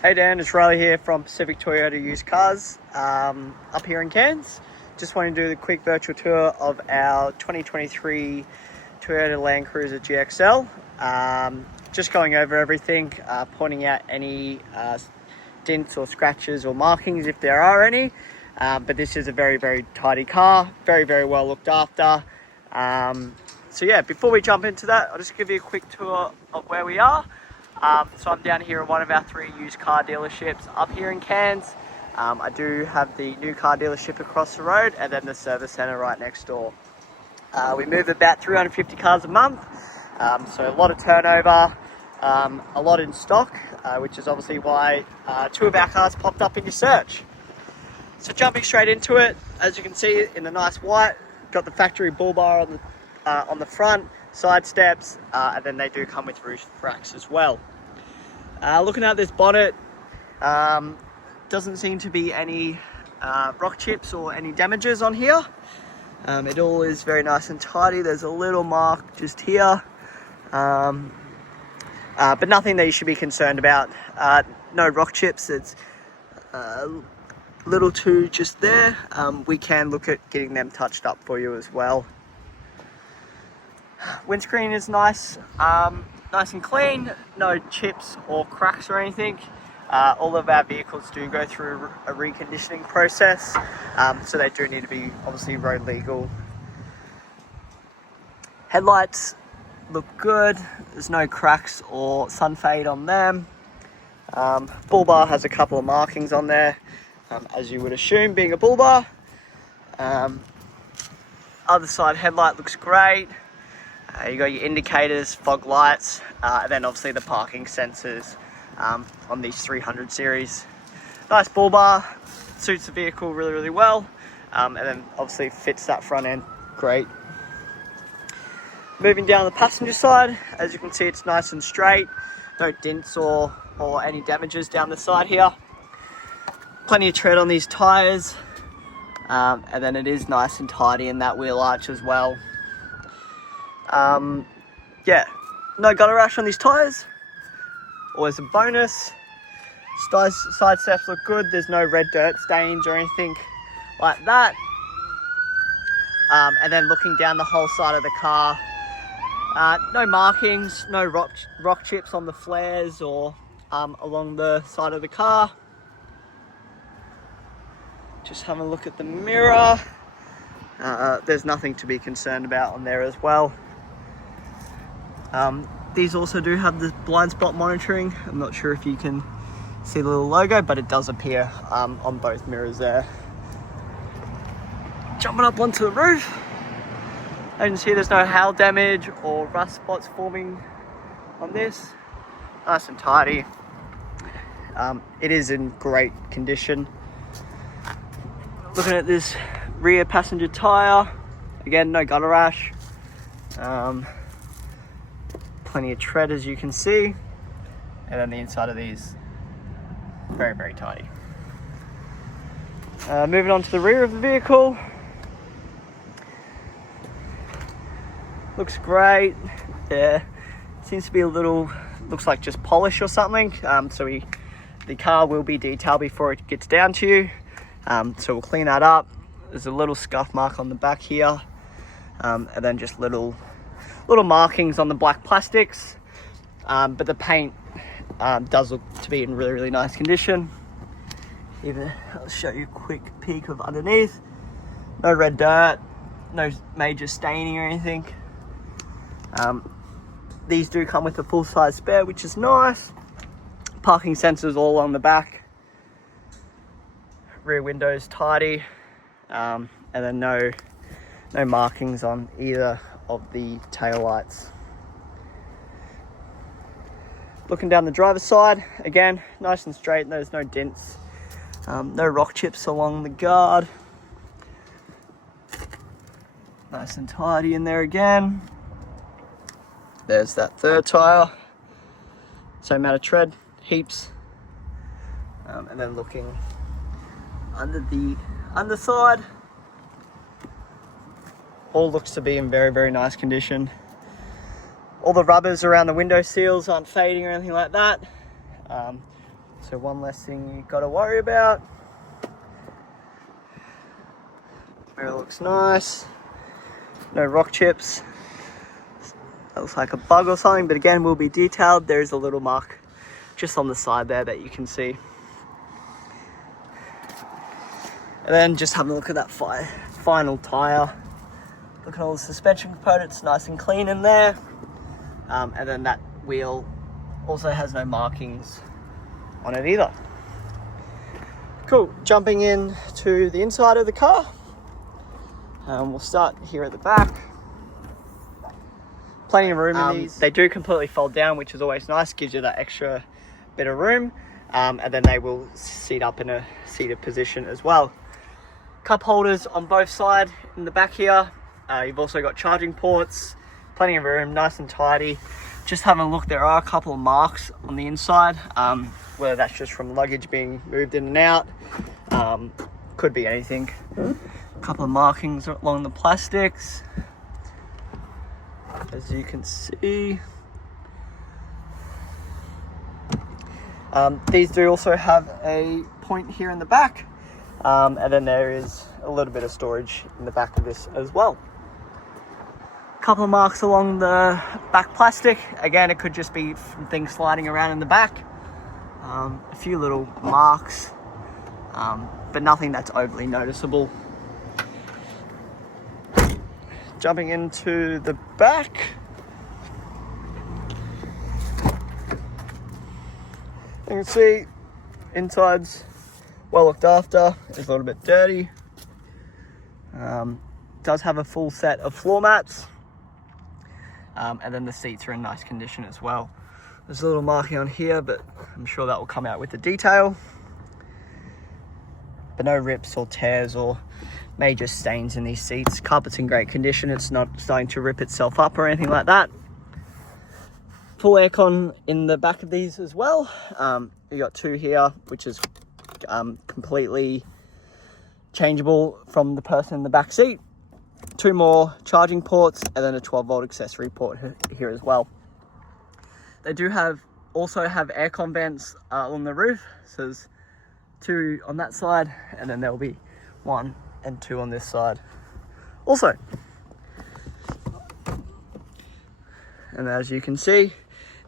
Hey Dan, it's Riley here from Pacific Toyota Used Cars up here in Cairns. Just wanted to do the quick virtual tour of our 2023 Toyota Landcruiser Gxl. Just going over everything, pointing out any dents or scratches or markings if there are any. But this is a very tidy car, very well looked after. So yeah, before we jump into that, I'll just give you a quick tour of where we are. So I'm down here at one of our 3 used car dealerships up here in Cairns. I do have the new car dealership across the road and then the service centre right next door. We move about 350 cars a month, so a lot of turnover, a lot in stock, which is obviously why 2 of our cars popped up in your search. So jumping straight into it, as you can see in the nice white, got the factory bull bar on the front, side steps, and then they do come with roof racks as well. Looking at this bonnet, doesn't seem to be any rock chips or any damages on here. It all is very nice and tidy. There's a little mark just here, but nothing that you should be concerned about. No rock chips. It's little two just there. We can look at getting them touched up for you as well. Windscreen is nice and clean, no chips or cracks or anything. All of our vehicles do go through a reconditioning process, so they do need to be obviously road legal. Headlights look good, there's no cracks or sun fade on them. Bull bar has a couple of markings on there, as you would assume being a bull bar. Other side headlight looks great. You got your indicators, fog lights, and then obviously the parking sensors on these 300 series. Nice bull bar, suits the vehicle really well, and then obviously fits that front end great. Moving down the passenger side, as you can see, it's nice and straight, no dents or any damages down the side here. Plenty of tread on these tyres, and then it is nice and tidy in that wheel arch as well. Yeah, no gutter rash on these tyres, always a bonus. Side steps look good, there's no red dirt stains or anything like that. And then looking down the whole side of the car, no markings, no rock chips on the flares or along the side of the car. Just having a look at the mirror, there's nothing to be concerned about on there as well. These also do have the blind spot monitoring. I'm not sure if you can see the little logo, but it does appear on both mirrors there. Jumping up onto the roof, as you can see, there's no hail damage or rust spots forming on this. Nice and tidy. It is in great condition. Looking at this rear passenger tyre, again, no gutter rash. Plenty of tread, as you can see, and then the inside of these, very tidy. Moving on to the rear of the vehicle, looks great. There seems to be a little, looks like just polish or something, so the car will be detailed before it gets down to you, so we'll clean that up. There's a little scuff mark on the back here, and then just little markings on the black plastics, but the paint does look to be in really nice condition. Even I'll show you a quick peek of underneath. No red dirt, no major staining or anything. These do come with a full-size spare, which is nice. Parking sensors all on the back. Rear windows tidy, and then no markings on either of the tail lights. Looking down the driver's side, again, nice and straight, there's no dents, no rock chips along the guard. Nice and tidy in there again. There's that third tyre, same amount of tread, heaps. And then looking under the underside, all looks to be in very nice condition. All the rubbers around the window seals aren't fading or anything like that. So one less thing you got to worry about. Mirror looks nice. No rock chips. That looks like a bug or something, but again, will be detailed. There is a little mark just on the side there that you can see. And then just having a look at that final tyre. Look at all the suspension components, nice and clean in there. And then that wheel also has no markings on it either. Cool, jumping in to the inside of the car. We'll start here at the back. Plenty of room in these. They do completely fold down, which is always nice, gives you that extra bit of room. And then they will seat up in a seated position as well. Cup holders on both sides in the back here. You've also got charging ports, plenty of room, nice and tidy. Just having a look, there are a couple of marks on the inside, whether that's just from luggage being moved in and out, could be anything. A couple of markings along the plastics, as you can see. These do also have a point here in the back, and then there is a little bit of storage in the back of this as well. Couple of marks along the back plastic. Again, it could just be from things sliding around in the back. A few little marks, but nothing that's overly noticeable. Jumping into the back. You can see inside's well looked after. It's a little bit dirty. Does have a full set of floor mats. And then the seats are in nice condition as well. There's a little marking on here, but I'm sure that will come out with the detail. But no rips or tears or major stains in these seats. Carpet's in great condition. It's not starting to rip itself up or anything like that. Full aircon in the back of these as well. You got two here, which is completely changeable from the person in the back seat. Two more charging ports, and then a 12-volt accessory port here as well. They do also have aircon vents on the roof. So there's two on that side, and then there'll be one and two on this side also. And as you can see,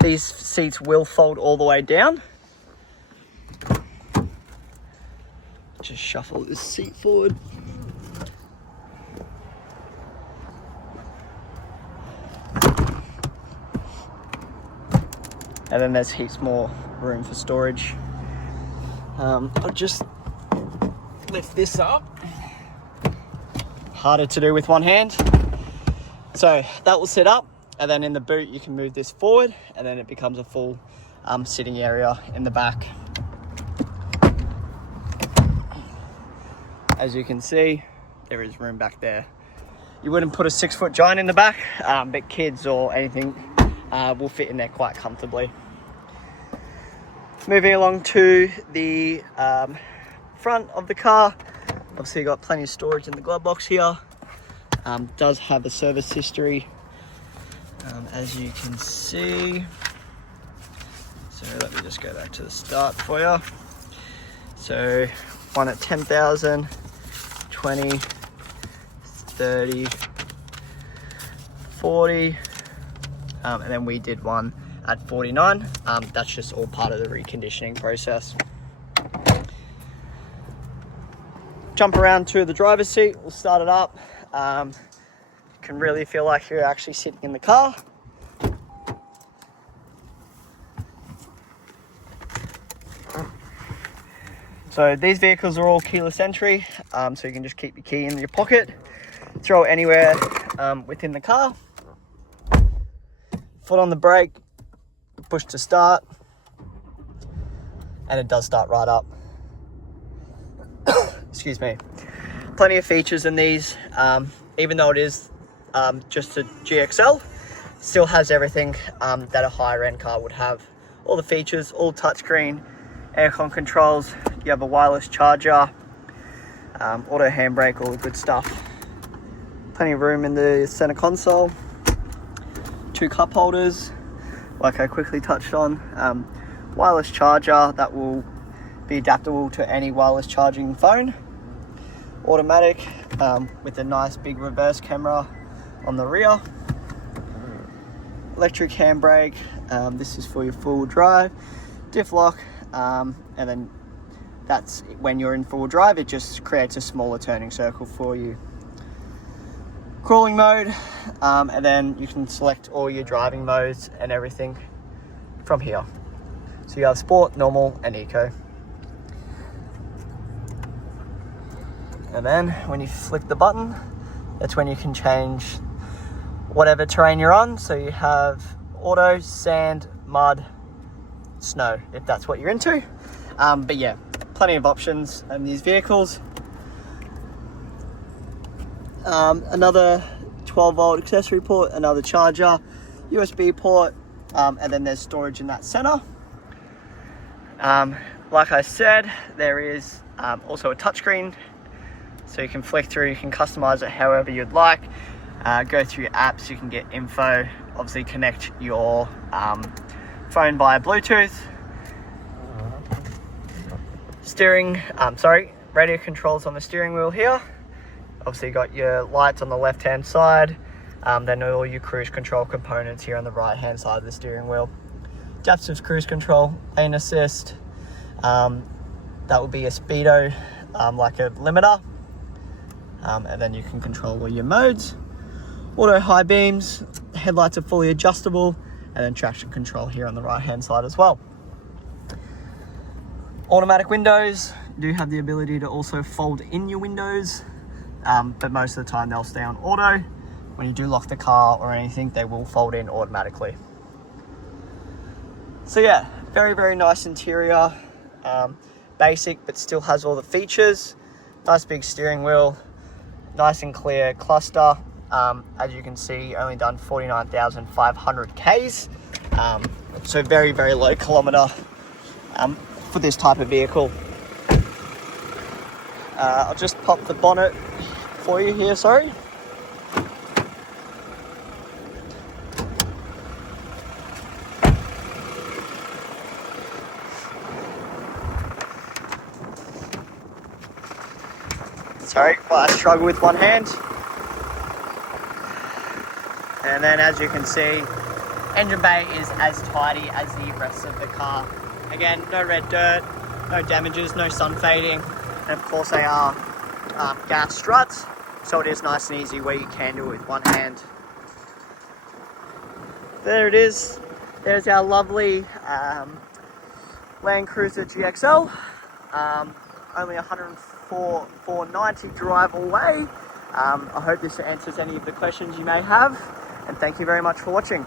these seats will fold all the way down. Just shuffle this seat forward. And then there's heaps more room for storage. I'll just lift this up. Harder to do with one hand. So that will sit up, and then in the boot you can move this forward, and then it becomes a full sitting area in the back. As you can see, there is room back there. You wouldn't put a 6-foot giant in the back, but kids or anything will fit in there quite comfortably. Moving along to the front of the car, obviously got plenty of storage in the glove box here. Does have a service history, as you can see. So let me just go back to the start for you. So one at 10,000, 20, 30, 40, and then we did one at 49. That's just all part of the reconditioning process. Jump around to the driver's seat, we'll start it up. You can really feel like you're actually sitting in the car. So these vehicles are all keyless entry, so you can just keep your key in your pocket, throw it anywhere within the car. Foot on the brake, push to start, and it does start right up. Excuse me. Plenty of features in these, even though it is just a GXL, still has everything that a higher end car would have. All the features, all touchscreen, aircon controls, you have a wireless charger, auto handbrake, all the good stuff. Plenty of room in the center console. Two cup holders, like I quickly touched on. wireless charger that will be adaptable to any wireless charging phone. Automatic with a nice big reverse camera on the rear. Electric handbrake. This is for your full drive. Diff lock, and then that's when you're in full drive, it just creates a smaller turning circle for you. Crawling mode, and then you can select all your driving modes and everything from here. So you have sport, normal, and eco. And then when you flick the button, that's when you can change whatever terrain you're on. So you have auto, sand, mud, snow, if that's what you're into. But yeah, plenty of options in these vehicles. Another 12-volt accessory port, another charger, USB port, and then there's storage in that center. Like I said, there is also a touchscreen, so you can flick through, you can customize it however you'd like. Go through your apps, you can get info, obviously connect your phone via Bluetooth. Radio controls on the steering wheel here. Obviously you got your lights on the left hand side, then all your cruise control components here on the right hand side of the steering wheel. Adaptive cruise control, lane assist, that will be a speedo, like a limiter, and then you can control all your modes. Auto high beams, headlights are fully adjustable, and then traction control here on the right hand side as well. Automatic windows do have the ability to also fold in your windows, but most of the time they'll stay on auto. When you do lock the car or anything, they will fold in automatically. So yeah, very, very nice interior. Basic, but still has all the features. Nice big steering wheel, nice and clear cluster. As you can see, only done 49,500 Ks. So very, very low kilometer for this type of vehicle. I'll just pop the bonnet for you here, sorry. Sorry, well, I struggle with one hand. And then as you can see, engine bay is as tidy as the rest of the car. Again, no red dirt, no damages, no sun fading. And of course they are gas struts, so it is nice and easy where you can do it with one hand. There it is. There's our lovely Landcruiser Gxl. Only 490 drive away. I hope this answers any of the questions you may have, and thank you very much for watching.